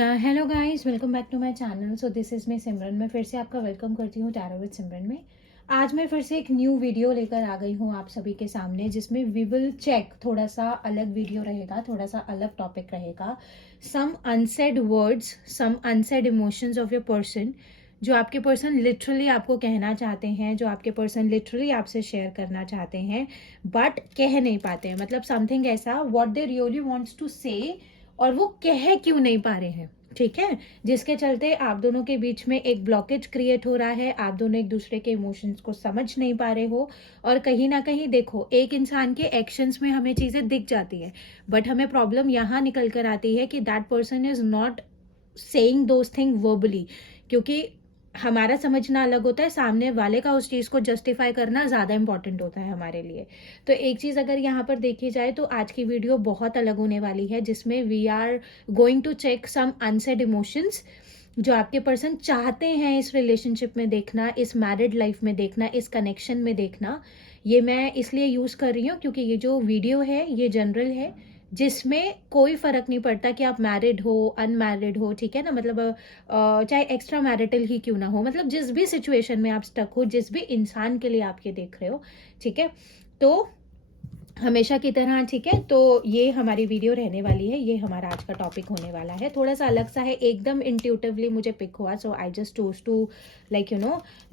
Hello guys, welcome back to my channel. So this is me Simran. मैं फिर से आपका वेलकम करती हूँ टैरो विद सिमरन में। आज मैं फिर से एक न्यू वीडियो लेकर आ गई हूँ आप सभी के सामने, जिसमें वी विल चेक, थोड़ा सा अलग वीडियो रहेगा, थोड़ा सा अलग टॉपिक रहेगा। Some unsaid words, some unsaid emotions of your person, जो आपके पर्सन लिटरली आपको कहना चाहते हैं, जो आपके पर्सन लिटरली आपसे शेयर करना चाहते हैं बट कह नहीं पाते हैं। मतलब समथिंग ऐसा what they really wants to say, और वो कह क्यों नहीं पा रहे हैं। ठीक है, जिसके चलते आप दोनों के बीच में एक ब्लॉकेज क्रिएट हो रहा है। आप दोनों एक दूसरे के इमोशंस को समझ नहीं पा रहे हो, और कहीं ना कहीं देखो, एक इंसान के एक्शंस में हमें चीजें दिख जाती है, बट हमें प्रॉब्लम यहाँ निकल कर आती है कि that person is not saying those thing verbally, क्योंकि हमारा समझना अलग होता है, सामने वाले का उस चीज को जस्टिफाई करना ज्यादा इंपॉर्टेंट होता है हमारे लिए। तो एक चीज अगर यहाँ पर देखी जाए तो आज की वीडियो बहुत अलग होने वाली है, जिसमें we are going to check some unsaid emotions जो आपके पर्सन चाहते हैं इस रिलेशनशिप में देखना, इस मैरिड लाइफ में देखना, इस कनेक्शन में देखना। ये मैं इसलिए यूज कर रही हूँ क्योंकि ये जो वीडियो है ये जनरल है, जिसमें कोई फर्क नहीं पड़ता कि आप मैरिड हो अनमैरिड हो। ठीक है ना, मतलब चाहे एक्स्ट्रा मैरिटल ही क्यों ना हो, मतलब जिस भी सिचुएशन में आप स्टक हो, जिस भी इंसान के लिए आप ये देख रहे हो, ठीक है, तो हमेशा की तरह, ठीक है, तो ये हमारी वीडियो रहने वाली है। ये हमारा आज का टॉपिक होने वाला है, थोड़ा सा अलग सा है, एकदम इंट्यूटिवली मुझे पिक हुआ, so I just choose to like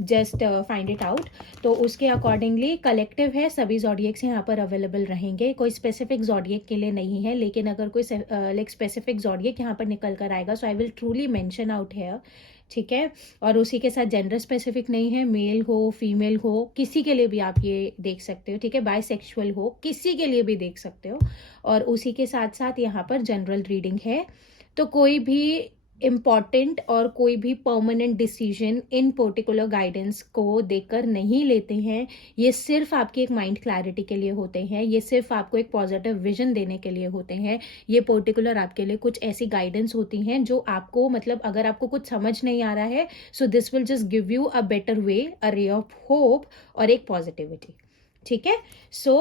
just find it out. तो उसके अकॉर्डिंगली कलेक्टिव है, सभी जॉडियक्स यहाँ पर अवेलेबल रहेंगे, कोई स्पेसिफिक जॉडियक के लिए नहीं है। लेकिन अगर कोई लाइक स्पेसिफिक जॉडियक यहाँ पर निकल कर आएगा, so I will truly mention out here. ठीक है, और उसी के साथ जेंडर स्पेसिफिक नहीं है, मेल हो फीमेल हो किसी के लिए भी आप ये देख सकते हो। ठीक है, बाइसेक्सुअल हो किसी के लिए भी देख सकते हो। और उसी के साथ साथ यहाँ पर जनरल रीडिंग है, तो कोई भी इम्पॉर्टेंट और कोई भी permanent decision in particular guidance को देकर नहीं लेते हैं। ये सिर्फ आपकी एक माइंड क्लैरिटी के लिए होते हैं, ये सिर्फ आपको एक पॉजिटिव विजन देने के लिए होते हैं। ये पर्टिकुलर आपके लिए कुछ ऐसी गाइडेंस होती हैं जो आपको, मतलब अगर आपको कुछ समझ नहीं आ रहा है, so this will just give you a better way, a ray of hope और एक पॉजिटिविटी। ठीक है, so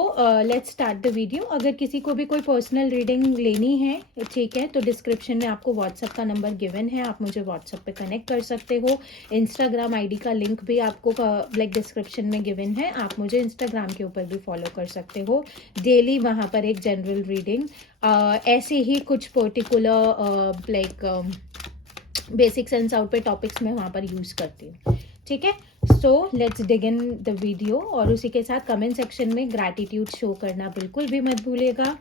let's start the video. अगर किसी को भी कोई पर्सनल रीडिंग लेनी है, ठीक है, तो डिस्क्रिप्शन में आपको व्हाट्सएप का नंबर गिवन है, आप मुझे व्हाट्सएप पे कनेक्ट कर सकते हो। इंस्टाग्राम आईडी का लिंक भी आपको लाइक डिस्क्रिप्शन में गिवन है, आप मुझे इंस्टाग्राम के ऊपर भी फॉलो कर सकते हो। डेली वहाँ पर एक जनरल रीडिंग, ऐसे ही कुछ particular like basic sense out पे टॉपिक्स में वहाँ पर यूज़ करती हूँ। ठीक है, so let's dig in the video. और उसी के साथ कमेंट सेक्शन में ग्रैटिट्यूड शो करना बिल्कुल भी मत भूलिएगा।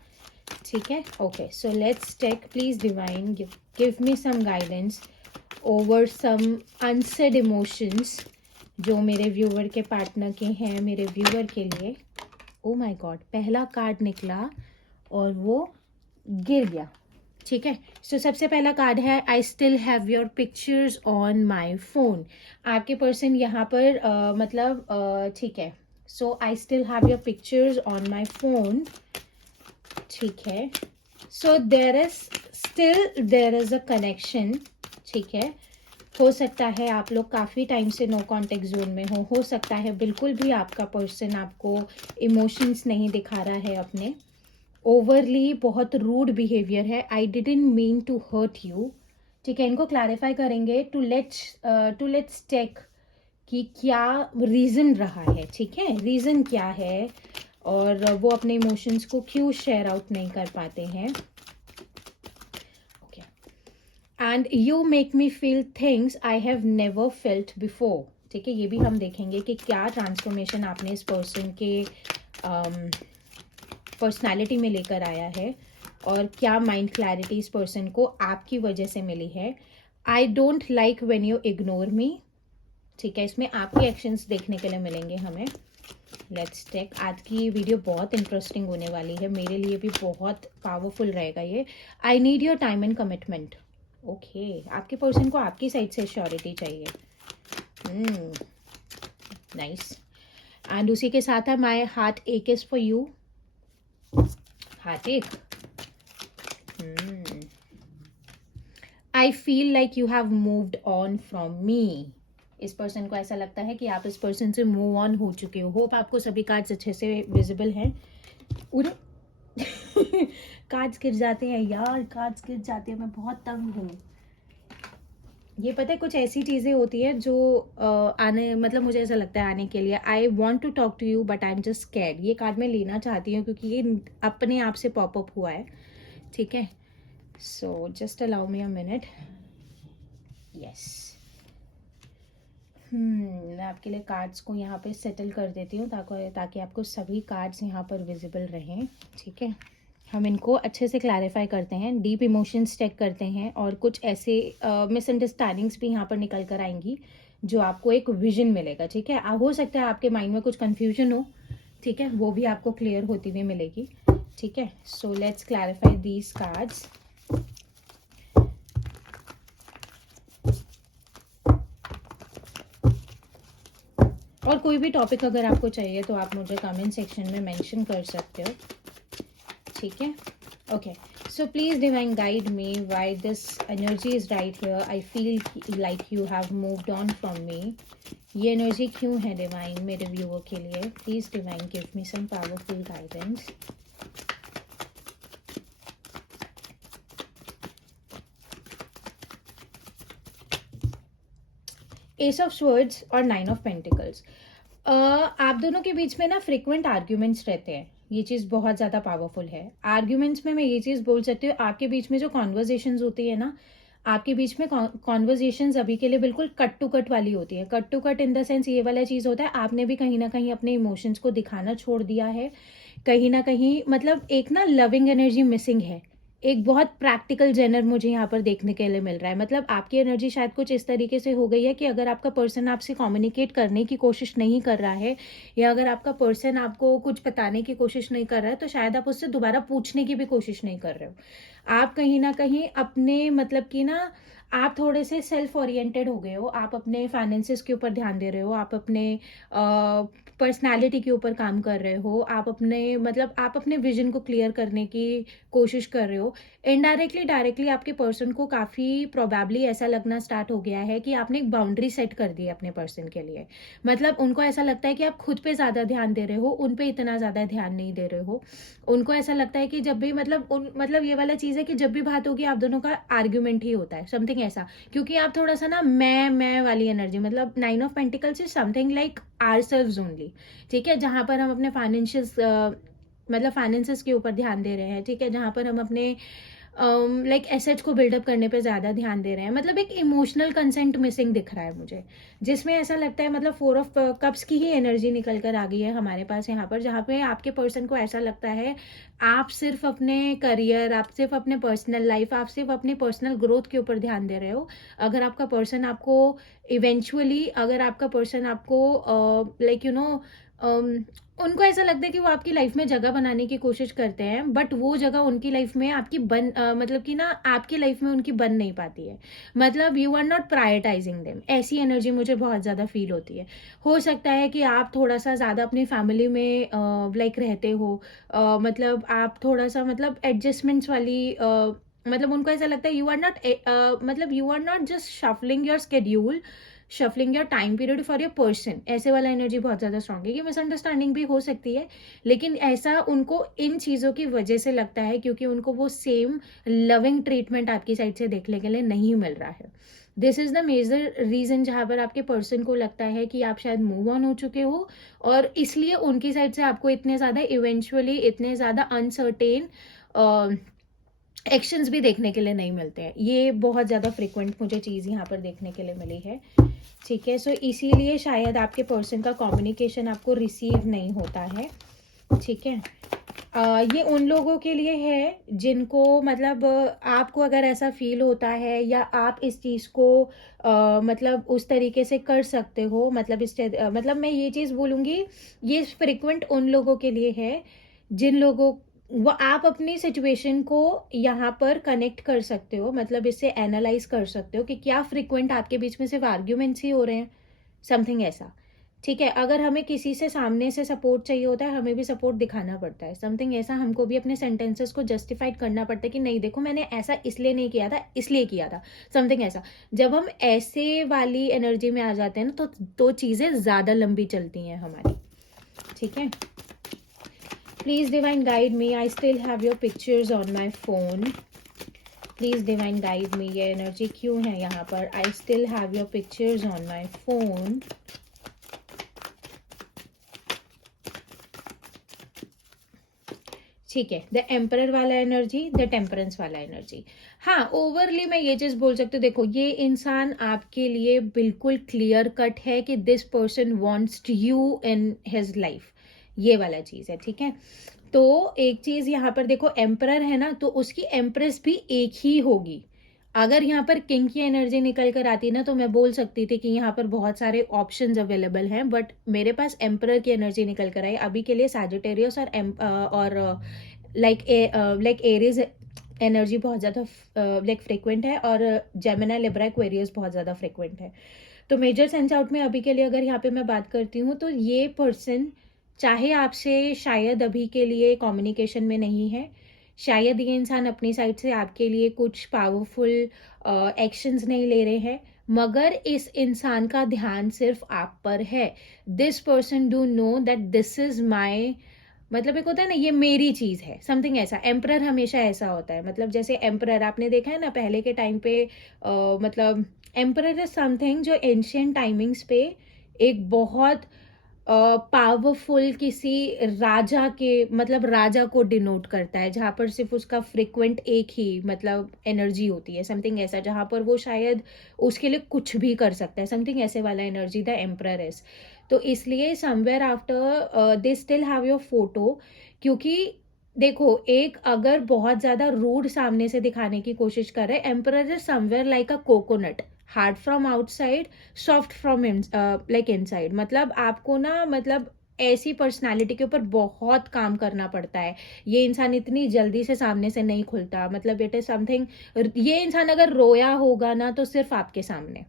ठीक है, okay, so let's take, please divine give me some guidance over some unsaid emotions जो मेरे व्यूअर के पार्टनर के हैं, मेरे व्यूअर के लिए। ओ माय गॉड, पहला कार्ड निकला और वो गिर गया। ठीक है, सो सबसे पहला कार्ड है I still have your pictures on my phone. आपके पर्सन यहाँ पर मतलब ठीक है, so I still have your pictures on my phone. ठीक है, सो देर इज अ कनेक्शन। ठीक है, हो सकता है आप लोग काफ़ी टाइम से नो कॉन्टेक्ट जोन में हो सकता है बिल्कुल भी आपका पर्सन आपको इमोशंस नहीं दिखा रहा है अपने, ओवरली बहुत रूड बिहेवियर है, I didn't mean to hurt you. ठीक है, इनको क्लैरिफाई करेंगे टू लेट्स चेक कि क्या रीज़न रहा है। ठीक है, रीज़न क्या है और वो अपने इमोशंस को क्यों शेयर आउट नहीं कर पाते हैं। Okay, and you make me feel things I have never felt before. ठीक है, ये भी हम देखेंगे कि क्या ट्रांसफॉर्मेशन आपने इस पर्सन के पर्सनालिटी में लेकर आया है, और क्या माइंड क्लैरिटी इस पर्सन को आपकी वजह से मिली है। आई don't like when you ignore मी। ठीक है, इसमें आपके एक्शंस देखने के लिए मिलेंगे हमें। लेट्स टेक, आज की वीडियो बहुत इंटरेस्टिंग होने वाली है, मेरे लिए भी बहुत पावरफुल रहेगा ये। I need your time and commitment. Okay, आपके पर्सन को आपकी साइड से श्योरिटी चाहिए। नाइस, एंड उसी के साथ है माई हार्ट एक इज फॉर यू। हार्ट एक, आई feel like you have moved on from मी। इस पर्सन को ऐसा लगता है कि आप इस पर्सन से मूव ऑन हो चुके हो। होप आपको सभी कार्ड्स अच्छे से विजिबल हैं। उरे कार्ड्स गिर जाते हैं यार, कार्ड्स गिर जाते हैं, मैं बहुत तंग हूँ। ये पता है कुछ ऐसी चीज़ें होती है जो आने मतलब मुझे ऐसा लगता है आने के लिए I want to talk to you but I am just scared. ये कार्ड मैं लेना चाहती हूँ क्योंकि ये अपने आप से पॉपअप हुआ है, ठीक है। So just allow me a minute. Yes, मैं आपके लिए कार्ड्स को यहाँ पे सेटल कर देती हूँ ताकि आपको सभी कार्ड्स यहाँ पर विजिबल रहें, ठीक है। हम इनको अच्छे से क्लैरिफाई करते हैं, डीप इमोशंस चेक करते हैं और कुछ ऐसे मिसअंडरस्टैंडिंग्स भी यहाँ पर निकल कर आएंगी जो आपको एक विजन मिलेगा, ठीक है। हो सकता है आपके माइंड में कुछ कन्फ्यूजन हो, ठीक है, वो भी आपको क्लियर होती हुई मिलेगी, ठीक है। So let's clarify these cards. और कोई भी टॉपिक अगर आपको चाहिए तो आप मुझे कमेंट सेक्शन में मेंशन कर सकते हो, ठीक है। Okay, so please divine guide me why this energy is right here. I feel like you have moved on from me. ये एनर्जी क्यों है डिवाइन मेरे व्यूअर के लिए? Please divine give me some powerful guidance. Ace of swords और 9 of pentacles. आप दोनों के बीच में ना फ्रिक्वेंट आर्ग्यूमेंट्स रहते हैं, ये चीज़ बहुत ज़्यादा पावरफुल है। आर्ग्यूमेंट्स में मैं ये चीज़ बोल सकती हूँ, आपके बीच में जो कॉन्वर्जेशंस होती है ना, आपके बीच में कॉन्वर्जेशंस अभी के लिए बिल्कुल कट टू कट वाली होती है। Cut to cut in the sense ये वाला चीज़ होता है, आपने भी कहीं ना कहीं अपने इमोशंस को दिखाना छोड़ दिया है, कहीं ना कहीं मतलब एक ना लविंग एनर्जी मिसिंग है। एक बहुत प्रैक्टिकल जेनर मुझे यहाँ पर देखने के लिए मिल रहा है। मतलब आपकी एनर्जी शायद कुछ इस तरीके से हो गई है कि अगर आपका पर्सन आपसे कम्युनिकेट करने की कोशिश नहीं कर रहा है या अगर आपका पर्सन आपको कुछ बताने की कोशिश नहीं कर रहा है तो शायद आप उससे दोबारा पूछने की भी कोशिश नहीं कर रहे हो। आप कहीं ना कहीं अपने मतलब कि ना आप थोड़े से सेल्फ ओरिएंटेड हो गए हो, आप अपने फाइनेंसेस के ऊपर ध्यान दे रहे हो, आप अपने पर्सनालिटी के ऊपर काम कर रहे हो, आप अपने मतलब आप अपने विजन को क्लियर करने की कोशिश कर रहे हो। इनडायरेक्टली डायरेक्टली आपके पर्सन को काफ़ी प्रोबेबली ऐसा लगना स्टार्ट हो गया है कि आपने एक बाउंड्री सेट कर दी है अपने पर्सन के लिए। मतलब उनको ऐसा लगता है कि आप खुद पे ज़्यादा ध्यान दे रहे हो, उन पे इतना ज़्यादा ध्यान नहीं दे रहे हो। उनको ऐसा लगता है कि जब भी मतलब ये वाला चीज़ है कि जब भी बात होगी आप दोनों का आर्ग्यूमेंट ही होता है, समथिंग ऐसा। क्योंकि आप थोड़ा सा ना मैं वाली एनर्जी, मतलब 9 of pentacles is something like ourselves only, ठीक है। जहाँ पर हम अपने फाइनेंशियल मतलब फाइनेंसेस के ऊपर ध्यान दे रहे हैं, ठीक है। जहाँ पर हम अपने लाइक एसेट्स को बिल्डअप करने पे ज़्यादा ध्यान दे रहे हैं। मतलब एक इमोशनल कंसेंट मिसिंग दिख रहा है मुझे, जिसमें ऐसा लगता है मतलब 4 ऑफ कप्स की ही एनर्जी निकल कर आ गई है हमारे पास यहाँ पर, जहाँ पे आपके पर्सन को ऐसा लगता है आप सिर्फ अपने करियर, आप सिर्फ अपने पर्सनल लाइफ, आप सिर्फ अपने पर्सनल ग्रोथ के ऊपर ध्यान दे रहे हो। अगर आपका पर्सन आपको इवेंचुअली अगर आपका पर्सन आपको लाइक यू नो उनको ऐसा लगता है कि वो आपकी लाइफ में जगह बनाने की कोशिश करते हैं, बट वो जगह उनकी लाइफ में आपकी मतलब कि ना आपकी लाइफ में उनकी बन नहीं पाती है। मतलब you are not prioritizing them, ऐसी एनर्जी मुझे बहुत ज़्यादा फील होती है। हो सकता है कि आप थोड़ा सा ज़्यादा अपनी फैमिली में लाइक रहते हो, मतलब आप थोड़ा सा मतलब एडजस्टमेंट्स वाली मतलब उनको ऐसा लगता है यू आर नॉट मतलब you are not just shuffling your schedule, shuffling your time period for your person. ऐसे वाला एनर्जी बहुत ज़्यादा स्ट्रांग है। ये मिसअंडरस्टैंडिंग भी हो सकती है, लेकिन ऐसा उनको इन चीज़ों की वजह से लगता है क्योंकि उनको वो सेम लविंग ट्रीटमेंट आपकी साइड से देखने के लिए नहीं मिल रहा है। This is the major reason जहाँ पर आपके पर्सन को लगता है कि आप शायद मूव ऑन हो चुके हो और इसलिए उनकी साइड से आपको इतने ज़्यादा इवेंचुअली इतने ज़्यादा अनसर्टेन एक्शंस भी देखने के लिए नहीं मिलते हैं। ये बहुत ज़्यादा फ्रिक्वेंट मुझे चीज़ यहाँ पर देखने के लिए मिली है, ठीक है। सो इसीलिए शायद आपके पर्सन का कम्युनिकेशन आपको रिसीव नहीं होता है, ठीक है। ये उन लोगों के लिए है जिनको मतलब आपको अगर ऐसा फील होता है या आप इस चीज़ को मतलब उस तरीके से कर सकते हो, मतलब मतलब मैं ये चीज़ बोलूँगी, ये फ्रिक्वेंट उन लोगों के लिए है जिन लोगों वो आप अपनी सिचुएशन को यहाँ पर कनेक्ट कर सकते हो, मतलब इससे एनालाइज कर सकते हो कि क्या फ्रिक्वेंट आपके बीच में सिर्फ आर्ग्यूमेंट्स ही हो रहे हैं, समथिंग ऐसा, ठीक है। अगर हमें किसी से सामने से सपोर्ट चाहिए होता है, हमें भी सपोर्ट दिखाना पड़ता है, समथिंग ऐसा। हमको भी अपने सेंटेंसेस को जस्टिफाइड करना पड़ता है कि नहीं देखो मैंने ऐसा इसलिए नहीं किया था, इसलिए किया था, समथिंग ऐसा। जब हम ऐसे वाली एनर्जी में आ जाते हैं ना तो चीज़ें ज़्यादा लंबी चलती हैं हमारी, ठीक है। Please divine guide me. I still have your pictures on my phone. Please divine guide मी, ये एनर्जी क्यों है यहाँ पर? आई still have your pictures on my phone. ठीक है, द एम्परर वाला एनर्जी, द टेम्परेंस वाला एनर्जी। हाँ, ओवरली मैं ये चीज बोल सकती हूँ, देखो ये इंसान आपके लिए बिल्कुल क्लियर कट है कि this person wants you in his life, ये वाला चीज है। ठीक है, तो एक चीज यहाँ पर देखो, एम्परर है ना, तो उसकी एम्प्रेस भी एक ही होगी। अगर यहाँ पर किंग की एनर्जी निकल कर आती ना, तो मैं बोल सकती थी कि यहाँ पर बहुत सारे ऑप्शंस अवेलेबल हैं, बट मेरे पास एम्परर की एनर्जी निकल कर आई अभी के लिए। सैजिटेरियस और लाइक एरीज एनर्जी बहुत ज़्यादा लाइक फ्रिक्वेंट है, और जेमिनी लिब्रा एक्वेरियस बहुत ज़्यादा फ्रिक्वेंट है। तो मेजर सेंस आउट में अभी के लिए अगर यहाँ पे मैं बात करती हूँ, तो ये पर्सन चाहे आपसे शायद अभी के लिए कम्युनिकेशन में नहीं है, शायद ये इंसान अपनी साइड से आपके लिए कुछ पावरफुल एक्शंस नहीं ले रहे हैं, मगर इस इंसान का ध्यान सिर्फ आप पर है। This person do know that this is my, मतलब एक होता है ना, ये मेरी चीज है, समथिंग ऐसा। एम्परर हमेशा ऐसा होता है, मतलब जैसे एम्परर आपने देखा है ना पहले के टाइम पे, मतलब एम्परर इज समथिंग जो एंशियंट टाइमिंग्स पे एक बहुत पावरफुल किसी राजा के, मतलब राजा को डिनोट करता है, जहां पर सिर्फ उसका फ्रिक्वेंट एक ही मतलब एनर्जी होती है, समथिंग ऐसा, जहां पर वो शायद उसके लिए कुछ भी कर सकता है, समथिंग ऐसे वाला एनर्जी द एम्परर इज। तो इसलिए somewhere after they still have your photo, क्योंकि देखो एक अगर बहुत ज्यादा रूड सामने से दिखाने की कोशिश कर रहे, emperor is somewhere like a coconut, hard from outside, soft from like inside. मतलब आपको ना, मतलब ऐसी पर्सनालिटी के ऊपर बहुत काम करना पड़ता है। ये इंसान इतनी जल्दी से सामने से नहीं खुलता, मतलब इट इज समथिंग, ये इंसान अगर रोया होगा ना तो सिर्फ आपके सामने।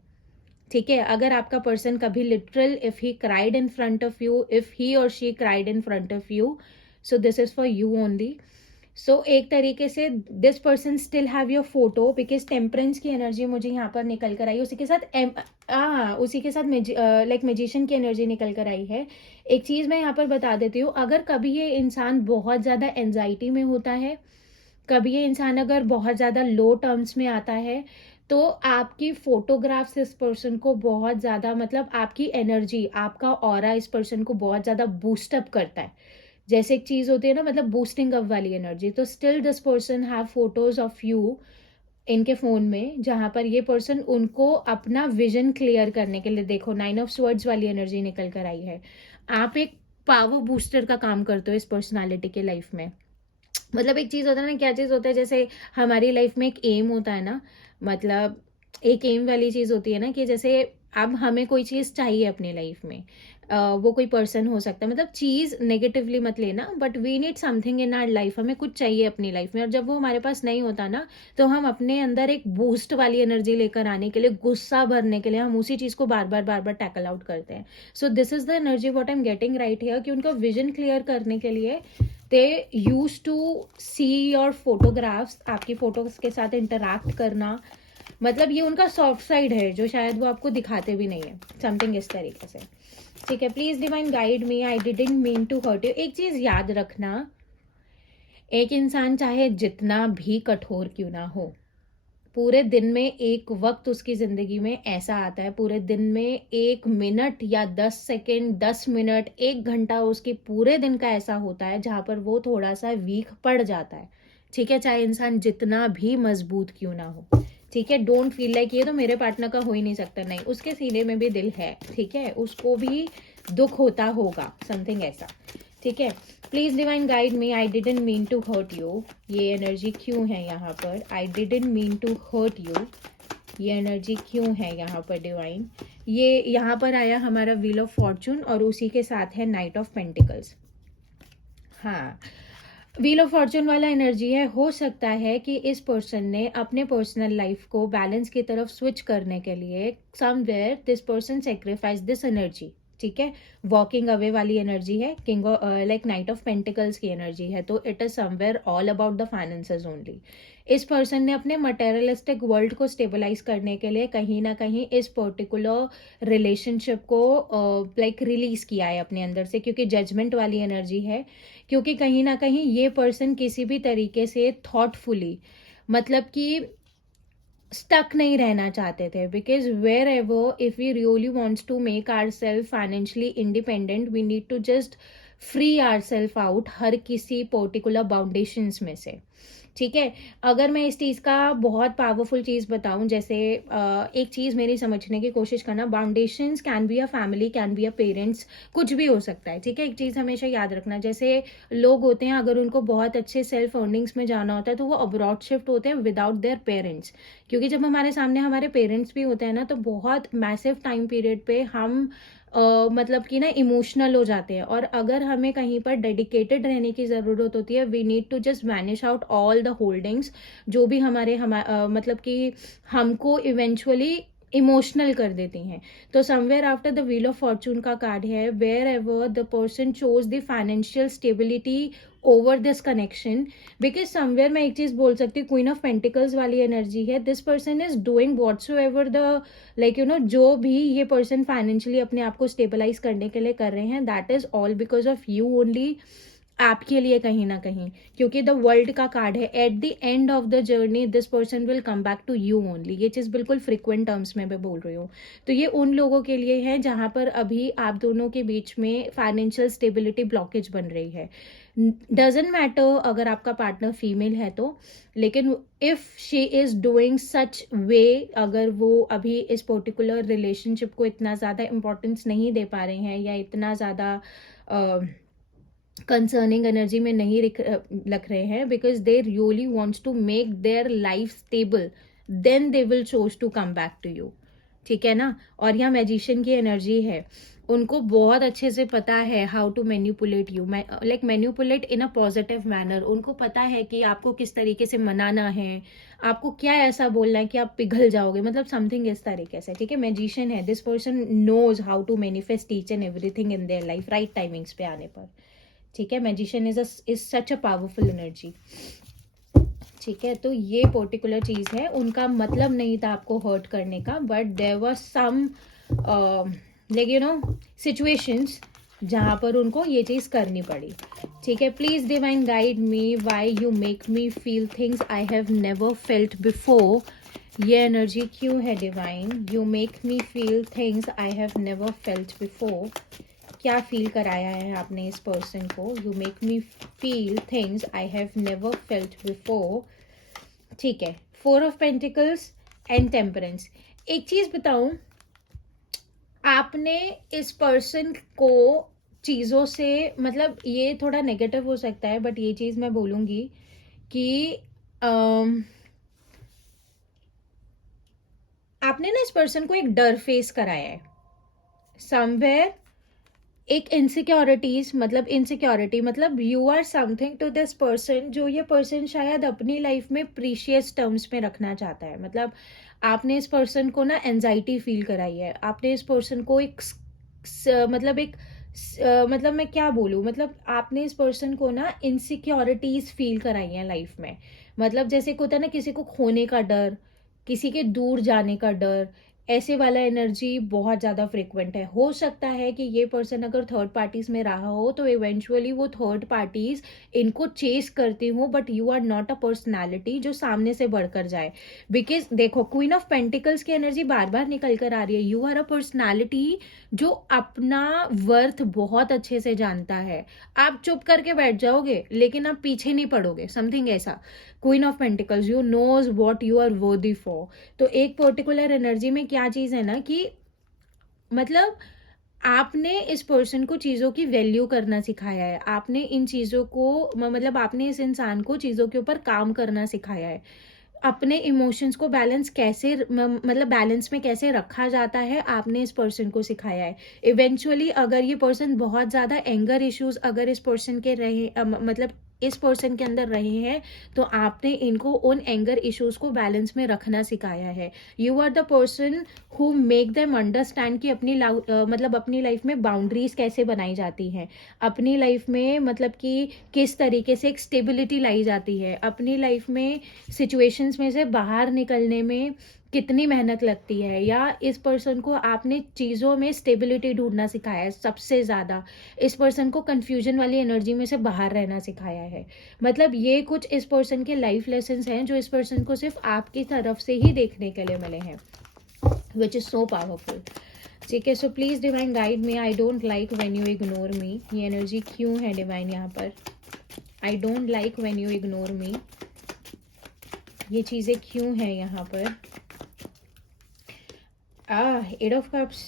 ठीक है, अगर आपका पर्सन कभी literal, if he cried in front of you, if he और she cried in front of you, so this is for you only. So एक तरीके से this person still have your photo, because temperance की energy मुझे यहाँ पर निकल कर आई, उसी के साथ उसी के साथ लाइक मैजिशियन की एनर्जी निकल कर आई है। एक चीज मैं यहाँ पर बता देती हूँ, अगर कभी ये इंसान बहुत ज्यादा एंजाइटी में होता है, कभी ये इंसान अगर बहुत ज़्यादा लो टर्म्स में आता है, तो आपकी फोटोग्राफ्स इस पर्सन को बहुत ज़्यादा, मतलब आपकी एनर्जी, आपका ऑरा इस पर्सन को बहुत ज़्यादा बूस्टअप करता है। जैसे एक चीज़ होती है ना, मतलब बूस्टिंग अप वाली एनर्जी। तो still this person have photos of you इनके फ़ोन में, जहाँ पर ये पर्सन उनको अपना विजन क्लियर करने के लिए, देखो 9 ऑफ स्वर्ड्स वाली एनर्जी निकल कर आई है। आप एक पावर बूस्टर का काम करते हो इस पर्सनालिटी के लाइफ में। मतलब एक चीज होता है ना, क्या चीज होता है, जैसे हमारी लाइफ में एक एम होता है ना, मतलब एक एम वाली चीज होती है ना, कि जैसे अब हमें कोई चीज चाहिए अपनी लाइफ में, वो कोई पर्सन हो सकता है, मतलब चीज नेगेटिवली मत लेना, but we need something in our life, हमें कुछ चाहिए अपनी लाइफ में, और जब वो हमारे पास नहीं होता ना, तो हम अपने अंदर एक बूस्ट वाली एनर्जी लेकर आने के लिए, गुस्सा भरने के लिए, हम उसी चीज को बार बार टैकल आउट करते हैं। So this is the energy what I am getting right here, कि उनका विजन क्लियर करने के लिए they use to see your photographs, आपकी फोटोज के साथ इंटरैक्ट करना, मतलब ये उनका सॉफ्ट साइड है जो शायद वो आपको दिखाते भी नहीं है, समथिंग इस तरीके से। ठीक है, please divine guide me, I didn't mean to hurt you. एक चीज याद रखना, एक इंसान चाहे जितना भी कठोर क्यों ना हो, पूरे दिन में एक वक्त उसकी जिंदगी में ऐसा आता है, पूरे दिन में 1 मिनट या 10 सेकेंड, 10 मिनट, 1 घंटा उसके पूरे दिन का ऐसा होता है जहां पर वो थोड़ा सा वीक पड़ जाता है। ठीक है, चाहे इंसान जितना भी मजबूत क्यों ना हो। ठीक है, डोंट फील लाइक ये तो मेरे पार्टनर का हो ही नहीं सकता, नहीं, उसके सीने में भी दिल है। ठीक है, उसको भी दुख होता होगा, समथिंग ऐसा। ठीक है, please divine guide me, I didn't mean to hurt you, ये एनर्जी क्यों है यहाँ पर? I didn't mean to hurt you, ये एनर्जी क्यों है यहाँ पर डिवाइन? ये यहाँ पर आया हमारा व्हील ऑफ फॉर्चून, और उसी के साथ है नाइट ऑफ पेंटिकल्स। हाँ, व्हील ऑफ फॉर्चून वाला एनर्जी है। हो सकता है कि इस पर्सन ने अपने पर्सनल लाइफ को बैलेंस की तरफ स्विच करने के लिए somewhere this person sacrifice this energy. ठीक है, वॉकिंग अवे वाली एनर्जी है, king like night of pentacles की एनर्जी है, तो it is somewhere all about the finances only. इस पर्सन ने अपने मटेरियलिस्टिक वर्ल्ड को स्टेबलाइज करने के लिए कहीं ना कहीं इस पर्टिकुलर रिलेशनशिप को लाइक रिलीज किया है अपने अंदर से, क्योंकि जजमेंट वाली एनर्जी है, क्योंकि कहीं ना कहीं ये पर्सन किसी भी तरीके से थॉटफुली, मतलब कि स्टक नहीं रहना चाहते थे, because wherever if we really wants to make our self financially independent, we need to just free our self out हर किसी पर्टिकुलर बाउंडेशंस में से। ठीक है, अगर मैं इस चीज़ का बहुत पावरफुल चीज़ बताऊं, जैसे एक चीज़ मेरी समझने की कोशिश करना, बाउंडेशंस can be a family, can be a parents, कुछ भी हो सकता है। ठीक है, एक चीज़ हमेशा याद रखना, जैसे लोग होते हैं अगर उनको बहुत अच्छे सेल्फ अर्निंग्स में जाना होता है तो वो अब्रॉड शिफ्ट होते हैं विदाउट देयर पेरेंट्स, क्योंकि जब हमारे सामने हमारे पेरेंट्स भी होते हैं ना, तो बहुत मैसिव टाइम पीरियड पे हम मतलब कि ना इमोशनल हो जाते हैं, और अगर हमें कहीं पर डेडिकेटेड रहने की ज़रूरत होती है, we need to just vanish out all the holdings जो भी मतलब कि हमको इवेंचुअली इमोशनल कर देती हैं। तो somewhere after the wheel of fortune का कार्ड है, wherever the person chose the financial stability over this connection, because somewhere मैं एक चीज बोल सकती हूँ, क्वीन ऑफ पेंटिकल्स वाली एनर्जी है, this person is doing whatsoever the like जो भी ये पर्सन फाइनेंशियली अपने आप को स्टेबलाइज करने के लिए कर रहे हैं, that is all because of you only, आपके लिए कहीं ना कहीं, क्योंकि द वर्ल्ड का कार्ड है। At the end of the journey this person will come back to you only, ये चीज़ बिल्कुल फ्रिक्वेंट टर्म्स में मैं बोल रही हूँ। तो ये उन लोगों के लिए है जहाँ पर अभी आप दोनों के बीच में फाइनेंशियल स्टेबिलिटी ब्लॉकेज बन रही है। डजेंट मैटर अगर आपका पार्टनर फीमेल है तो, लेकिन if she is doing such way, अगर वो अभी इस पर्टिकुलर रिलेशनशिप को इतना ज़्यादा इम्पोर्टेंस नहीं दे पा रहे हैं, या इतना ज़्यादा कंसर्निंग एनर्जी में नहीं रख रहे हैं, because they really wants to make their life stable, then they will choose to come back to you. ठीक है ना, और यहाँ मैजिशियन की एनर्जी है, उनको बहुत अच्छे से पता है how to manipulate you, like manipulate in a positive manner. उनको पता है कि आपको किस तरीके से मनाना है, आपको क्या ऐसा बोलना है कि आप पिघल जाओगे, मतलब समथिंग इस तरीके से। ठीक है, मैजिशियन है, this person knows how to manifest each and everything in their life right timings पे आने पर। ठीक है, magician is such a powerful energy. ठीक है, तो ये पर्टिकुलर चीज है, उनका मतलब नहीं था आपको हर्ट करने का, but there was some like situations जहां पर उनको ये चीज करनी पड़ी। ठीक है, please divine guide me why you make me feel things I have never felt before. ये एनर्जी क्यों है divine? You make me feel things I have never felt before, क्या फील कराया है आपने इस पर्सन को? You make me feel things I have never felt before. ठीक है, 4 ऑफ पेंटिकल्स एंड टेम्परेंस। एक चीज बताऊं, आपने इस पर्सन को चीजों से, मतलब ये थोड़ा नेगेटिव हो सकता है, बट ये चीज मैं बोलूंगी कि आपने ना इस पर्सन को एक डर फेस कराया है समवेयर, एक इनसिक्योरिटीज, मतलब इनसिक्योरिटी, मतलब you are something to this person, जो ये पर्सन शायद अपनी लाइफ में प्रीशियस टर्म्स में रखना चाहता है। मतलब आपने इस पर्सन को ना एंजाइटी फील कराई है, आपने इस पर्सन को मतलब मतलब मैं क्या बोलूँ, मतलब आपने इस पर्सन को ना इनसिक्योरिटीज फील कराई हैं लाइफ में। मतलब जैसे होता है ना, किसी को खोने का डर, किसी के दूर जाने का डर, ऐसे वाला एनर्जी बहुत ज़्यादा फ्रिक्वेंट है। हो सकता है कि ये पर्सन अगर थर्ड पार्टीज में रहा हो तो इवेंचुअली वो थर्ड पार्टीज इनको चेस करती हूँ, but you are not a personality जो सामने से बढ़कर जाए। बिकॉज देखो, क्वीन ऑफ पेंटिकल्स की एनर्जी बार बार निकल कर आ रही है। यू आर अ पर्सनैलिटी जो अपना वर्थ बहुत अच्छे से जानता है। आप चुप करके बैठ जाओगे लेकिन आप पीछे नहीं पड़ोगे, समथिंग ऐसा। Queen of pentacles, you knows what you are worthy for. तो एक पर्टिकुलर एनर्जी में क्या चीज है ना कि मतलब आपने इस पर्सन को चीजों की वैल्यू करना सिखाया है, आपने इन चीजों को मतलब आपने इस इंसान को चीजों के ऊपर काम करना सिखाया है। अपने इमोशंस को बैलेंस कैसे मतलब बैलेंस में कैसे रखा जाता है, आपने इस पर्सन को सिखाया है। इवेंचुअली अगर ये पर्सन बहुत ज़्यादा एंगर इश्यूज अगर इस पर्सन के रहे मतलब इस पर्सन के अंदर रहे हैं, तो आपने इनको उन एंगर इश्यूज को बैलेंस में रखना सिखाया है। You are the person who make them understand कि मतलब अपनी लाइफ में बाउंड्रीज कैसे बनाई जाती हैं, अपनी लाइफ में मतलब कि किस तरीके से एक स्टेबिलिटी लाई जाती है, अपनी लाइफ में सिचुएशंस में से बाहर निकलने में कितनी मेहनत लगती है, या इस पर्सन को आपने चीज़ों में स्टेबिलिटी ढूंढना सिखाया है सबसे ज़्यादा, इस पर्सन को कंफ्यूजन वाली एनर्जी में से बाहर रहना सिखाया है। मतलब ये कुछ इस पर्सन के लाइफ लेसन्स हैं जो इस पर्सन को सिर्फ आपकी तरफ से ही देखने के लिए मिले हैं, विच इज़ सो पावरफुल। ठीक है, so please divine guide me. I don't like when you ignore me. ये एनर्जी क्यों है डिवाइन यहाँ पर? I don't like when you ignore me, ये चीज़ें क्यों हैं यहाँ पर? Eight of cups,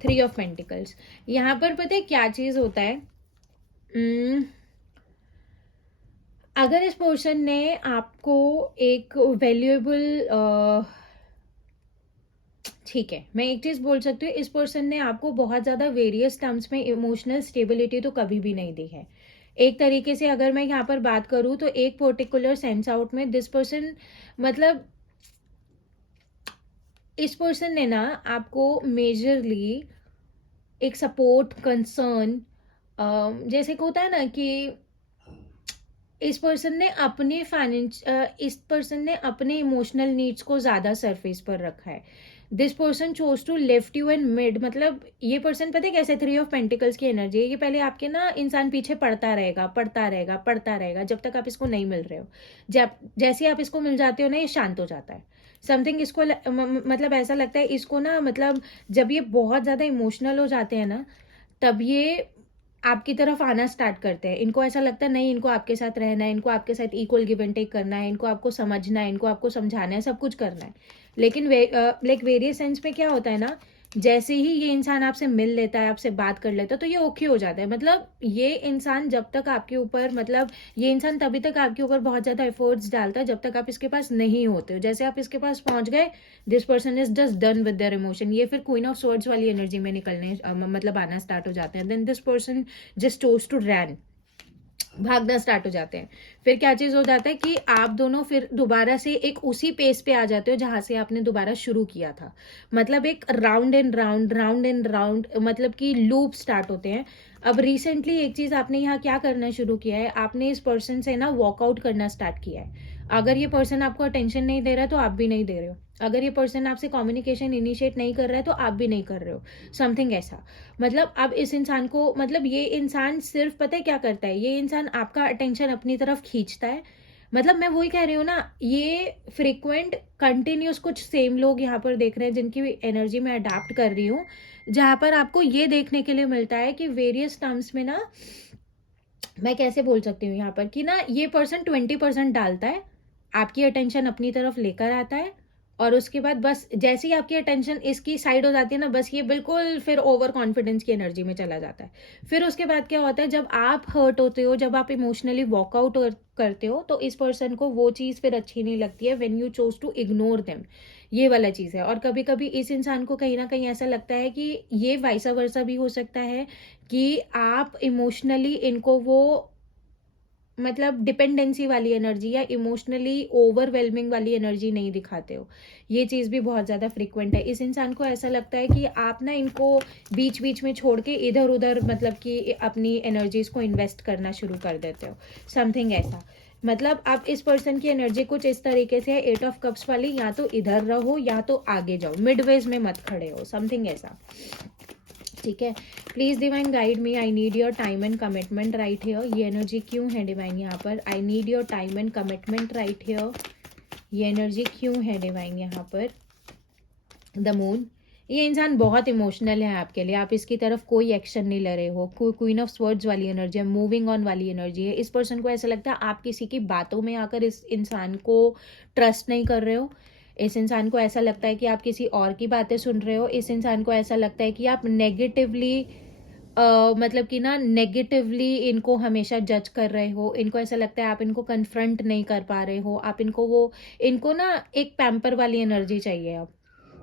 3 of pentacles. यहाँ पर पता है क्या चीज़ होता है? अगर इस पर्सन ने आपको एक वैल्यूएबल, ठीक है, मैं एक चीज़ बोल सकती हूँ, इस पर्सन ने आपको बहुत ज़्यादा वेरियस टर्म्स में इमोशनल स्टेबिलिटी तो कभी भी नहीं दी है। एक तरीके से अगर मैं यहाँ पर बात करूँ तो एक पर्टिकुलर सेंस आउट में दिस पर्सन, मतलब इस पर्सन ने ना आपको मेजरली एक सपोर्ट, कंसर्न, जैसे कि होता है ना कि इस पर्सन ने इस पर्सन ने अपने इमोशनल नीड्स को ज़्यादा सरफेस पर रखा है। This person chose to left you and mid, मतलब ये पर्सन पता है कैसे? 3 ऑफ पेंटिकल्स की एनर्जी है। ये पहले आपके ना इंसान पीछे पड़ता रहेगा, पड़ता रहेगा, पड़ता रहेगा, जब तक आप इसको नहीं मिल रहे हो। जब जैसे आप इसको मिल जाते हो ना, ये शांत हो जाता है। समथिंग इसको मतलब ऐसा लगता है इसको ना, मतलब जब ये बहुत ज़्यादा इमोशनल हो जाते हैं ना, तब ये आपकी तरफ आना स्टार्ट करते हैं। इनको ऐसा लगता है नहीं, इनको आपके साथ रहना है, इनको आपके साथ इक्वल गिव एंड टेक करना है, इनको आपको समझना है, इनको आपको समझाना है, सब कुछ करना है। लेकिन लाइक वेरियस सेंस में क्या होता है ना, जैसे ही ये इंसान आपसे मिल लेता है, आपसे बात कर लेता है, तो ये ओके हो जाता है। मतलब ये इंसान जब तक आपके ऊपर, मतलब ये इंसान तभी तक आपके ऊपर बहुत ज़्यादा एफर्ट्स डालता है जब तक आप इसके पास नहीं होते हो। जैसे आप इसके पास पहुंच गए, this person is just done with their emotion. ये फिर क्वीन ऑफ स्वर्ड्स वाली एनर्जी में निकलने मतलब आना स्टार्ट हो जाते हैं। Then this person just chose to run, भागना स्टार्ट हो जाते हैं। फिर क्या चीज़ हो जाता है कि आप दोनों फिर दोबारा से एक उसी पेस पे आ जाते हो जहां से आपने दोबारा शुरू किया था। मतलब एक round and round, round and round, मतलब कि लूप स्टार्ट होते हैं। अब रिसेंटली एक चीज़ आपने यहाँ क्या करना शुरू किया है, आपने इस पर्सन से ना वॉकआउट करना स्टार्ट किया है। अगर ये पर्सन आपको अटेंशन नहीं दे रहा है तो आप भी नहीं दे रहे हो। अगर ये पर्सन आपसे कम्युनिकेशन इनिशिएट नहीं कर रहा है तो आप भी नहीं कर रहे हो। समथिंग ऐसा, मतलब अब इस इंसान को, मतलब ये इंसान सिर्फ पता है क्या करता है, ये इंसान आपका अटेंशन अपनी तरफ खींचता है। मतलब मैं वही कह रही हूँ ना, ये फ्रिक्वेंट कंटिन्यूस कुछ सेम लोग यहाँ पर देख रहे हैं जिनकी एनर्जी में अडाप्ट कर रही हूँ, जहाँ पर आपको ये देखने के लिए मिलता है कि वेरियस टर्म्स में ना, मैं कैसे बोल सकती हूँ यहाँ पर कि ना, ये पर्सन 20% डालता है, आपकी अटेंशन अपनी तरफ लेकर आता है, और उसके बाद बस जैसे ही आपकी अटेंशन इसकी साइड हो जाती है ना, बस ये बिल्कुल फिर ओवर कॉन्फिडेंस की एनर्जी में चला जाता है। फिर उसके बाद क्या होता है, जब आप हर्ट होते हो, जब आप इमोशनली वॉकआउट करते हो, तो इस पर्सन को वो चीज़ फिर अच्छी नहीं लगती है, when you choose to ignore them. ये वाला चीज़ है। और कभी कभी इस इंसान को कहीं ना कहीं ऐसा लगता है कि ये वाइसा वर्सा भी हो सकता है कि आप इमोशनली इनको वो, मतलब डिपेंडेंसी वाली एनर्जी या इमोशनली ओवरवेलमिंग वाली एनर्जी नहीं दिखाते हो। ये चीज़ भी बहुत ज़्यादा फ्रिक्वेंट है। इस इंसान को ऐसा लगता है कि आप ना इनको बीच बीच में छोड़ के इधर उधर, मतलब कि अपनी एनर्जीज को इन्वेस्ट करना शुरू कर देते हो। समथिंग ऐसा, मतलब आप इस पर्सन की एनर्जी कुछ इस तरीके से है, 8 ऑफ कप्स वाली, या तो इधर रहो या तो आगे जाओ, मिडवेज में मत खड़े हो। समथिंग ऐसा, ठीक है। Please divine guide me, I need your time and commitment right here. ये एनर्जी क्यों है डिवाइन यहाँ पर? I need your time and commitment right here. ये एनर्जी क्यों है डिवाइन यहाँ पर? The moon. ये इंसान बहुत इमोशनल है आपके लिए, आप इसकी तरफ कोई एक्शन नहीं ले रहे हो। क्वीन ऑफ स्वर्ड्स वाली एनर्जी है, मूविंग ऑन वाली एनर्जी है। इस पर्सन को ऐसा लगता है आप किसी की बातों में आकर इस इंसान को ट्रस्ट नहीं कर रहे हो। इस इंसान को ऐसा लगता है कि आप किसी और की बातें सुन रहे हो। इस इंसान को ऐसा लगता है कि आप नेगेटिवली, मतलब कि ना नेगेटिवली इनको हमेशा जज कर रहे हो। इनको ऐसा लगता है आप इनको कन्फ्रंट नहीं कर पा रहे हो। आप इनको ना एक पैम्पर वाली एनर्जी चाहिए अब,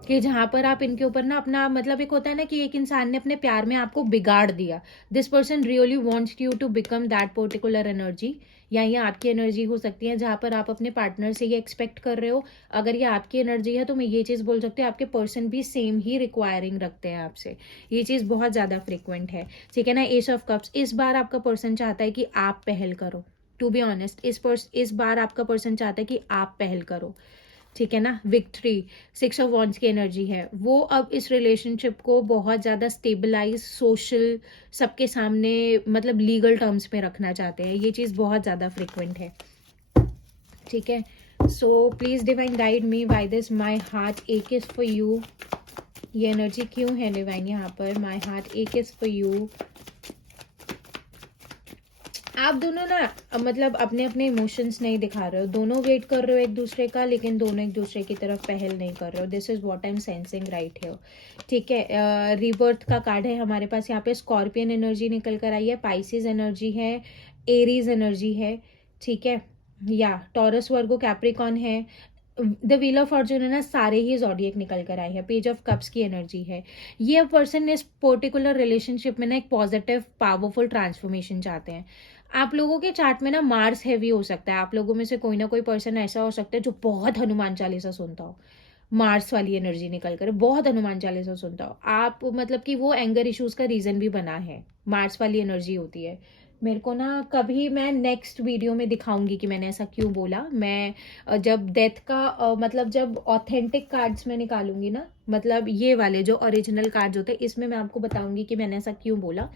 कि जहाँ पर आप इनके ऊपर ना अपना, मतलब एक होता है ना कि एक इंसान ने अपने प्यार में आपको बिगाड़ दिया। This person really wants you to become that particular energy, या ये आपकी एनर्जी हो सकती है जहाँ पर आप अपने पार्टनर से ये एक्सपेक्ट कर रहे हो। अगर ये आपकी एनर्जी है तो मैं ये चीज़ बोल सकती हूँ आपके पर्सन भी सेम ही रिक्वायरिंग रखते हैं आपसे। ये चीज़ बहुत ज़्यादा फ्रिक्वेंट है, ठीक है ना। एस ऑफ कप्स, इस बार आपका पर्सन चाहता है कि आप पहल करो। टू बी ऑनेस्ट, इस बार आपका पर्सन चाहता है कि आप पहल करो। ठीक है ना, विक्ट्री, 6 ऑफ वॉन्ड्स की एनर्जी है, वो अब इस रिलेशनशिप को बहुत ज़्यादा स्टेबलाइज, सोशल, सबके सामने मतलब लीगल टर्म्स में रखना चाहते हैं। ये चीज़ बहुत ज़्यादा फ्रिक्वेंट है, ठीक है। So please divine guide me why this my heart एक इज़ फॉर यू। ये एनर्जी क्यों है डिवाइन यहाँ पर, माई हार्ट एक इज़ फॉर यू। आप दोनों ना मतलब अपने अपने इमोशंस नहीं दिखा रहे हो, दोनों वेट कर रहे हो एक दूसरे का, लेकिन दोनों एक दूसरे की तरफ पहल नहीं कर रहे हो। This is what I M sensing right here, ठीक है। रीबर्थ का कार्ड है हमारे पास यहाँ पे, स्कॉर्पियन एनर्जी निकल कर आई है, पाइसिस एनर्जी है, एरीज एनर्जी है, ठीक है, या टॉरस, वर्गो, कैप्रिकॉन है। द व्हील ऑफ फॉर्चून है ना, सारे ही ज़ोडिएक निकल कर आए हैं। पेज ऑफ कप्स की एनर्जी है। ये पर्सन इस पर्टिकुलर रिलेशनशिप में ना एक पॉजिटिव पावरफुल ट्रांसफॉर्मेशन चाहते हैं। आप लोगों के चार्ट में ना मार्स हैवी हो सकता है, आप लोगों में से कोई ना कोई पर्सन ऐसा हो सकता है जो बहुत हनुमान चालीसा सुनता हो, मार्स वाली एनर्जी निकल कर बहुत हनुमान चालीसा सुनता हो आप, मतलब कि वो एंगर इश्यूज का रीजन भी बना है, मार्स वाली एनर्जी होती है। मेरे को ना कभी मैं नेक्स्ट वीडियो में दिखाऊंगी कि मैंने ऐसा क्यों बोला। मैं जब डेथ का मतलब जब ऑथेंटिक कार्ड्स में निकालूंगी ना, मतलब ये वाले जो ओरिजिनल कार्ड्स होते हैं, इसमें मैं आपको बताऊंगी कि मैंने ऐसा क्यों बोला।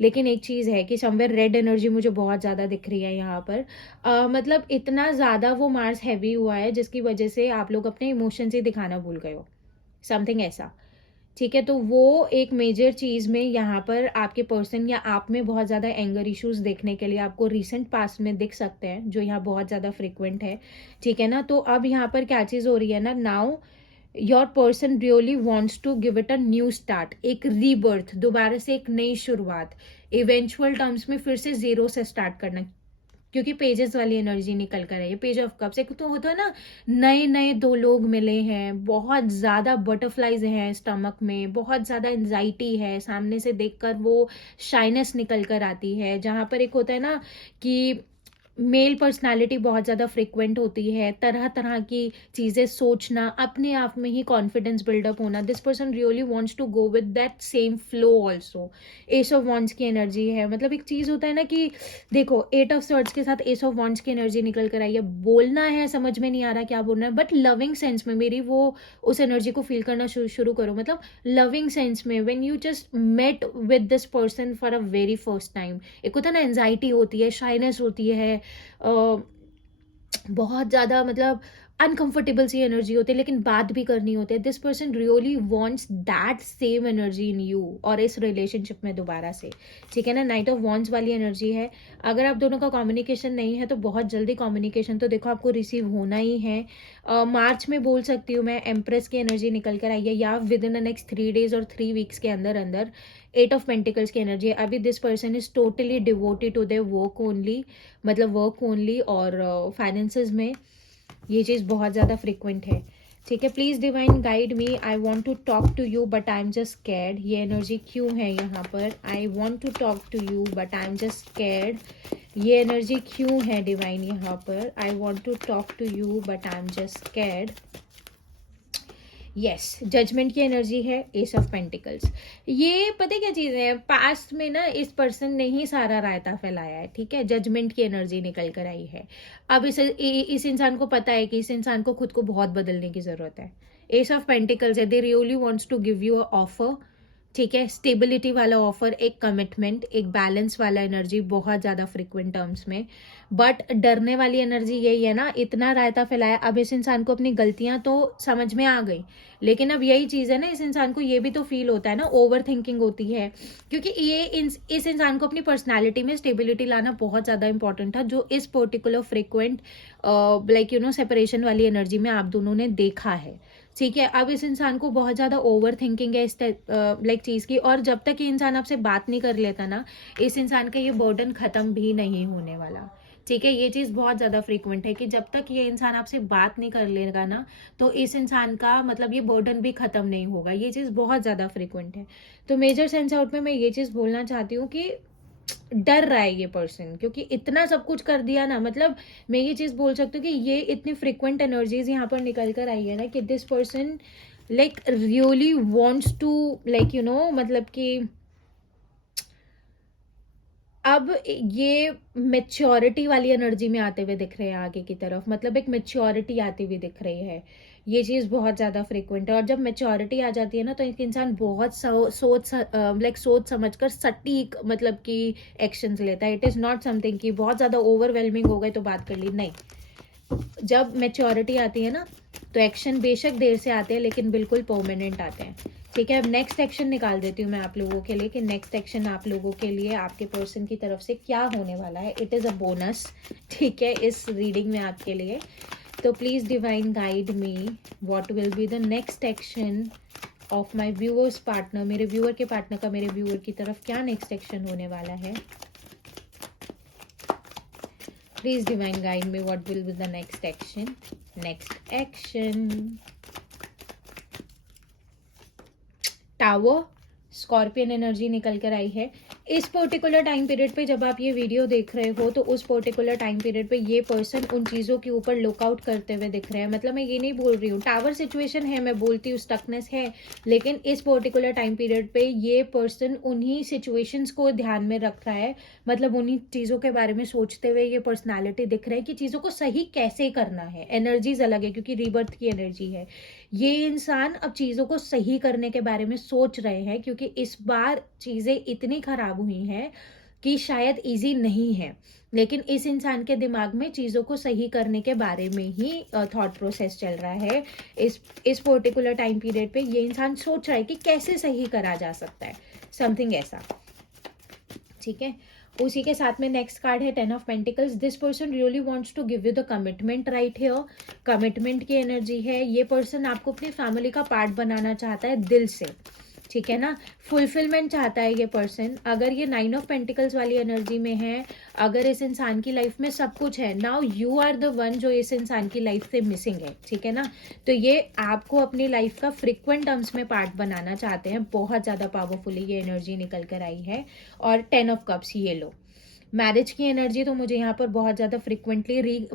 लेकिन एक चीज़ है कि समवेयर रेड एनर्जी मुझे बहुत ज़्यादा दिख रही है यहाँ पर। मतलब इतना ज़्यादा वो मार्स हैवी हुआ है जिसकी वजह से आप लोग अपने इमोशंस ही दिखाना भूल गए हो, समथिंग ऐसा, ठीक है। तो वो एक मेजर चीज़ में यहाँ पर आपके पर्सन या आप में बहुत ज़्यादा एंगर इश्यूज देखने के लिए आपको रिसेंट पास्ट में दिख सकते हैं, जो यहाँ बहुत ज़्यादा फ्रिक्वेंट है, ठीक है ना। तो अब यहाँ पर क्या चीज़ हो रही है ना, now your person really wants to give it a new start, एक रीबर्थ, दोबारा से एक नई शुरुआत, इवेंचुअल टर्म्स में फिर से जीरो से स्टार्ट करना, क्योंकि पेजेस वाली एनर्जी निकल कर है। पेज ऑफ कप्स एक तो होता है ना, नए नए दो लोग मिले हैं, बहुत ज़्यादा बटरफ्लाइज हैं स्टमक में, बहुत ज़्यादा एंजाइटी है, सामने से देखकर वो शाइनेस निकल कर आती है। जहाँ पर एक होता है ना कि मेल पर्सनालिटी बहुत ज़्यादा फ्रिक्वेंट होती है, तरह तरह की चीज़ें सोचना, अपने आप में ही कॉन्फिडेंस बिल्डअप होना। This person really wants to go with that same flow also. Ace of wands की एनर्जी है, मतलब एक चीज़ होता है ना कि देखो, 8 ऑफ स्वॉर्ड्स के साथ एस ऑफ वॉन्ड्स की एनर्जी निकल कर आई है। बोलना है, समझ में नहीं आ रहा क्या बोलना है, बट लविंग सेंस में मेरी वो उस एनर्जी को फील करना शुरू करो। मतलब लविंग सेंस में when you just met with this person for a very first time, एक होता है ना एंजाइटी होती है, शाइनेस होती है, बहुत ज़्यादा मतलब अनकंफर्टेबल सी एनर्जी होती है, लेकिन बात भी करनी होती है। This person really wants that same energy in you और इस रिलेशनशिप में दोबारा से, ठीक है ना। नाइट ऑफ वॉन्ड्स वाली एनर्जी है। अगर आप दोनों का कम्युनिकेशन नहीं है तो बहुत जल्दी कम्युनिकेशन तो देखो आपको रिसीव होना ही है। मार्च में बोल सकती हूँ मैं, एम्प्रेस की एनर्जी निकल कर आई है, या with in the next 3 days और 3 weeks के अंदर अंदर 8 ऑफ पेंटिकल्स की एनर्जी है। अभी this person is totally devoted to their work only, मतलब वर्क ओनली, और फाइनेंसेस में ये चीज़ बहुत ज़्यादा फ्रिक्वेंट है, ठीक है। Please divine guide me, I want to talk to you but I am just scared. ये एनर्जी क्यों है यहाँ पर, I want to talk to you but I am just scared. ये एनर्जी क्यों है डिवाइन यहाँ पर, I want to talk to you but I am just scared. Yes, judgement की एनर्जी है, एस ऑफ पेंटिकल्स। ये पता क्या चीज़ है, पास्ट में ना इस पर्सन ने ही सारा रायता फैलाया है, ठीक है। जजमेंट की एनर्जी निकल कर आई है। अब इस इंसान को पता है कि इस इंसान को खुद को बहुत बदलने की ज़रूरत है। एस ऑफ पेंटिकल्स है, they really wants to give you a offer, ठीक है, स्टेबिलिटी वाला ऑफर, एक कमिटमेंट, एक बैलेंस वाला एनर्जी बहुत ज़्यादा फ्रिक्वेंट टर्म्स में। बट डरने वाली एनर्जी यही है ना, इतना रायता फैलाया, अब इस इंसान को अपनी गलतियां तो समझ में आ गई, लेकिन अब यही चीज़ है ना, इस इंसान को ये भी तो फील होता है ना, ओवर थिंकिंग होती है, क्योंकि ये इस इंसान को अपनी पर्सनैलिटी में स्टेबिलिटी लाना बहुत ज़्यादा इंपॉर्टेंट था, जो इस पर्टिकुलर फ्रिक्वेंट लाइक सेपरेशन वाली एनर्जी में आप दोनों ने देखा है, ठीक है। अब इस इंसान को बहुत ज़्यादा ओवर थिंकिंग है इस लाइक चीज़ की, और जब तक ये इंसान आपसे बात नहीं कर लेता ना, इस इंसान का ये बर्डन ख़त्म भी नहीं होने वाला, ठीक है। ये चीज़ बहुत ज़्यादा फ्रीक्वेंट है कि जब तक ये इंसान आपसे बात नहीं कर लेगा ना, तो इस इंसान का मतलब ये बर्डन भी ख़त्म नहीं होगा। ये चीज़ बहुत ज़्यादा फ्रीक्वेंट है। तो मेजर सेंस आउट में मैं ये चीज़ बोलना चाहती हूँ कि डर रहा है ये पर्सन, क्योंकि इतना सब कुछ कर दिया ना, मतलब मैं ये चीज़ बोल सकती हूँ कि ये इतनी फ्रिक्वेंट एनर्जीज यहाँ पर निकल कर आई है ना कि this person like really wants to like मतलब कि अब ये मैच्योरिटी वाली एनर्जी में आते हुए दिख रहे हैं आगे की तरफ, मतलब एक मैच्योरिटी आती हुई दिख रही है। ये चीज़ बहुत ज़्यादा फ्रिक्वेंट है, और जब मैच्योरिटी आ जाती है ना, तो एक इंसान बहुत सोच समझ कर सटीक मतलब कि एक्शंस लेता है। इट इज़ नॉट समथिंग कि बहुत ज़्यादा ओवरवेलमिंग हो गए तो बात कर ली, नहीं। जब मैच्योरिटी आती है ना, तो एक्शन बेशक देर से आते हैं लेकिन बिल्कुल परमानेंट आते हैं। ठीक है, अब नेक्स्ट एक्शन निकाल देती हूँ मैं आप लोगों के लिए कि नेक्स्ट एक्शन आप लोगों के लिए आपके पर्सन की तरफ से क्या होने वाला है। इट इज़ अ बोनस, ठीक है, इस रीडिंग में आपके लिए। तो please divine guide me, what will be the next action of my viewers partner. मेरे व्यूअर के पार्टनर का मेरे व्यूअर की तरफ क्या नेक्स्ट एक्शन होने वाला है। Please divine guide me, what will be the next action. Next action, tower, scorpion energy निकल कर आई है। इस पर्टिकुलर टाइम पीरियड पे जब आप ये वीडियो देख रहे हो, तो उस पर्टिकुलर टाइम पीरियड पे ये पर्सन उन चीज़ों के ऊपर लुकआउट करते हुए दिख रहे हैं। मतलब मैं ये नहीं बोल रही हूँ टावर सिचुएशन है, मैं बोलती हूँ स्टकनेस है, लेकिन इस पर्टिकुलर टाइम पीरियड पे ये पर्सन उन्हीं सिचुएशंस को ध्यान में रख रहा है। मतलब उन्हीं चीज़ों के बारे में सोचते हुए ये पर्सनैलिटी दिख रहा है कि चीज़ों को सही कैसे करना है। एनर्जीज अलग है क्योंकि रीबर्थ की एनर्जी है। ये इंसान अब चीज़ों को सही करने के बारे में सोच रहे हैं, क्योंकि इस बार चीज़ें इतनी खराब हुई हैं कि शायद इजी नहीं है, लेकिन इस इंसान के दिमाग में चीज़ों को सही करने के बारे में ही थॉट प्रोसेस चल रहा है। इस पर्टिकुलर टाइम पीरियड पे ये इंसान सोच रहा है कि कैसे सही करा जा सकता है, समथिंग ऐसा। ठीक है, उसी के साथ में नेक्स्ट कार्ड है 10 of pentacles. This person really wants to give you the commitment right here. Commitment की एनर्जी है। ये पर्सन आपको अपनी फैमिली का पार्ट बनाना चाहता है दिल से, ठीक है ना, फुलफिलमेंट चाहता है ये पर्सन। अगर ये 9 ऑफ पेंटिकल्स वाली एनर्जी में है, अगर इस इंसान की लाइफ में सब कुछ है, now you are the one जो इस इंसान की लाइफ से मिसिंग है, ठीक है ना, तो ये आपको अपनी लाइफ का फ्रिक्वेंट टर्म्स में पार्ट बनाना चाहते हैं। बहुत ज़्यादा पावरफुली ये एनर्जी निकल कर आई है। और 10 ऑफ कप्स, ये लो मैरिज की एनर्जी तो मुझे यहाँ पर बहुत ज़्यादा फ्रिक्वेंटली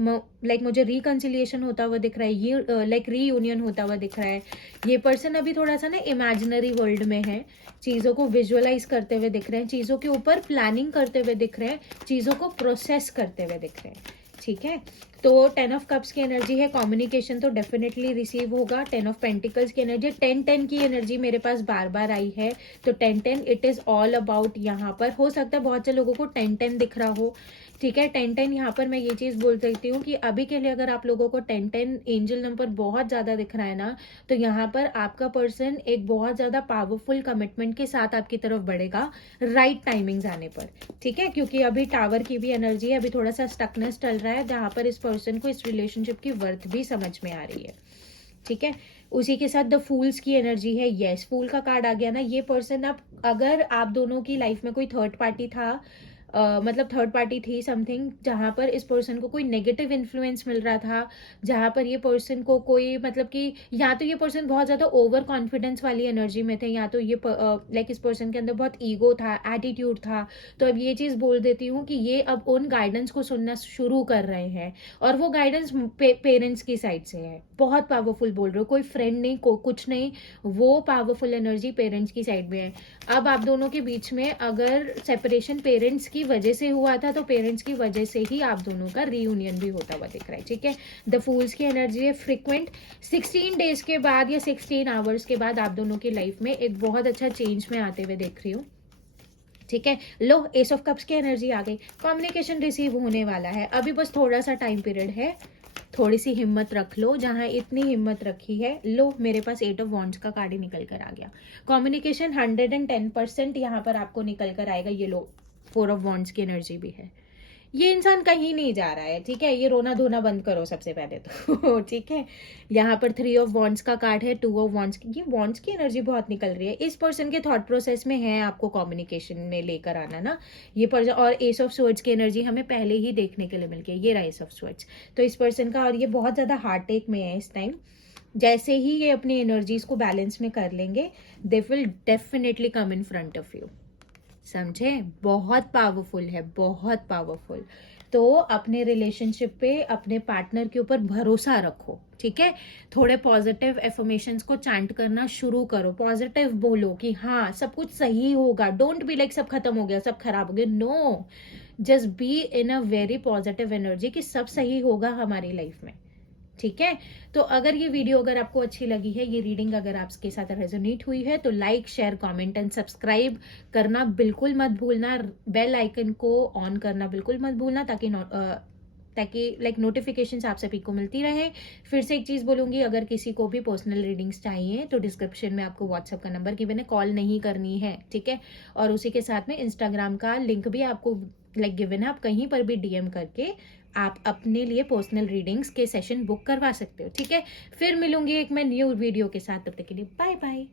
मुझे रिकन्सिलिएशन होता हुआ दिख रहा है, ये रीयूनियन होता हुआ दिख रहा है। ये पर्सन अभी थोड़ा सा ना इमेजिनरी वर्ल्ड में है, चीज़ों को विजुअलाइज करते हुए दिख रहे हैं, चीज़ों के ऊपर प्लानिंग करते हुए दिख रहे हैं, चीज़ों को प्रोसेस करते हुए दिख रहे हैं। ठीक है, तो 10 ऑफ कप्स की एनर्जी है। कम्युनिकेशन तो डेफिनेटली रिसीव होगा। 10 ऑफ पेंटिकल्स की एनर्जी, 10-10 की एनर्जी मेरे पास बार बार आई है, तो 10-10 इट इज ऑल अबाउट। यहाँ पर हो सकता है बहुत से लोगों को 10-10 दिख रहा हो, ठीक है। 10-10 यहाँ पर मैं ये चीज़ बोल सकती हूँ कि अभी के लिए अगर आप लोगों को 10-10 एंजल नंबर बहुत ज़्यादा दिख रहा है ना, तो यहाँ पर आपका पर्सन एक बहुत ज़्यादा पावरफुल कमिटमेंट के साथ आपकी तरफ बढ़ेगा राइट टाइमिंग्स आने पर, ठीक है। क्योंकि अभी टावर की भी एनर्जी है, अभी थोड़ा सा स्टकनेस चल रहा है, जहाँ पर इस पर्सन को इस रिलेशनशिप की वर्थ भी समझ में आ रही है, ठीक है। उसी के साथ द फूल्स की एनर्जी है। यस, फूल का कार्ड आ गया ना। ये पर्सन अब अगर आप दोनों की लाइफ में कोई थर्ड पार्टी था, मतलब थर्ड पार्टी थी समथिंग, जहाँ पर इस पर्सन को कोई नेगेटिव इन्फ्लुएंस मिल रहा था, जहाँ पर ये पर्सन को कोई मतलब कि या तो ये पर्सन बहुत ज़्यादा ओवर कॉन्फिडेंस वाली एनर्जी में थे, या तो ये इस पर्सन के अंदर बहुत ईगो था, एटीट्यूड था। तो अब ये चीज़ बोल देती हूँ कि ये अब उन गाइडेंस को सुनना शुरू कर रहे हैं, और वो गाइडेंस पेरेंट्स की साइड से है। बहुत पावरफुल बोल रहे हो, कोई फ्रेंड नहीं, कुछ नहीं, वो पावरफुल एनर्जी पेरेंट्स की साइड में है। अब आप दोनों के बीच में अगर सेपरेशन पेरेंट्स की वजह से हुआ था, तो पेरेंट्स की वजह से ही आप दोनों का रीयूनियन भी होता हुआ दिख रहा है, ठीक है। द फूल्स की एनर्जी है फ्रिक्वेंट। 16 डेज के बाद या 16 आवर्स के बाद आप दोनों की लाइफ में एक बहुत अच्छा चेंज में आते हुए देख रही हूँ, ठीक है। लो, एस ऑफ कप्स की एनर्जी आ गई। कम्युनिकेशन रिसीव होने वाला है, अभी बस थोड़ा सा टाइम पीरियड है, थोड़ी सी हिम्मत रख लो। जहां इतनी हिम्मत रखी है, लो मेरे पास 8 ऑफ वॉन्ड्स का कार्ड ही निकल कर आ गया। कम्युनिकेशन 110% यहाँ पर आपको निकल कर आएगा। ये लो, 4 ऑफ वॉन्ड्स की एनर्जी भी है। ये इंसान कहीं नहीं जा रहा है, ठीक है। ये रोना धोना बंद करो सबसे पहले तो ठीक है। यहाँ पर 3 ऑफ वॉन्ड्स का कार्ड है, 2 ऑफ वॉन्ड्स की, ये वॉन्ड्स की एनर्जी बहुत निकल रही है। इस पर्सन के थॉट प्रोसेस में है आपको कम्युनिकेशन में लेकर आना ना, ये पर्सन। और एस ऑफ स्वर्ड्स की एनर्जी हमें पहले ही देखने के लिए मिल गई, ये रहा एस ऑफ स्वर्ड्स। तो इस पर्सन का, और ये बहुत ज़्यादा हार्ट टेक में है इस टाइम। जैसे ही ये अपनी एनर्जीज को बैलेंस में कर लेंगे, they will definitely come in front of you, समझे। बहुत पावरफुल है, बहुत पावरफुल, तो अपने रिलेशनशिप पे, अपने पार्टनर के ऊपर भरोसा रखो, ठीक है। थोड़े पॉजिटिव एफर्मेशंस को चैंट करना शुरू करो, पॉजिटिव बोलो कि हाँ सब कुछ सही होगा। डोंट बी लाइक सब खत्म हो गया, सब खराब हो गया। No, just be in a very positive energy कि सब सही होगा हमारी लाइफ में, ठीक है। तो अगर ये वीडियो अगर आपको अच्छी लगी है, ये रीडिंग अगर आपके साथ रेजोनेट हुई है, तो like, share, comment and subscribe करना बिल्कुल मत भूलना। बेल आइकन को ऑन करना बिल्कुल मत भूलना, ताकि लाइक नोटिफिकेशंस आप सभी को मिलती रहे। फिर से एक चीज बोलूंगी, अगर किसी को भी पर्सनल रीडिंग्स चाहिए तो डिस्क्रिप्शन में आपको व्हाट्सएप का नंबर गिवन है, कॉल नहीं करनी है, ठीक है। और उसी के साथ में इंस्टाग्राम का लिंक भी आपको लाइक गिवन है, आप कहीं पर भी डीएम करके आप अपने लिए पर्सनल रीडिंग्स के सेशन बुक करवा सकते हो, ठीक है। फिर मिलूंगी एक मैं न्यू वीडियो के साथ, तब तक के लिए बाय बाय।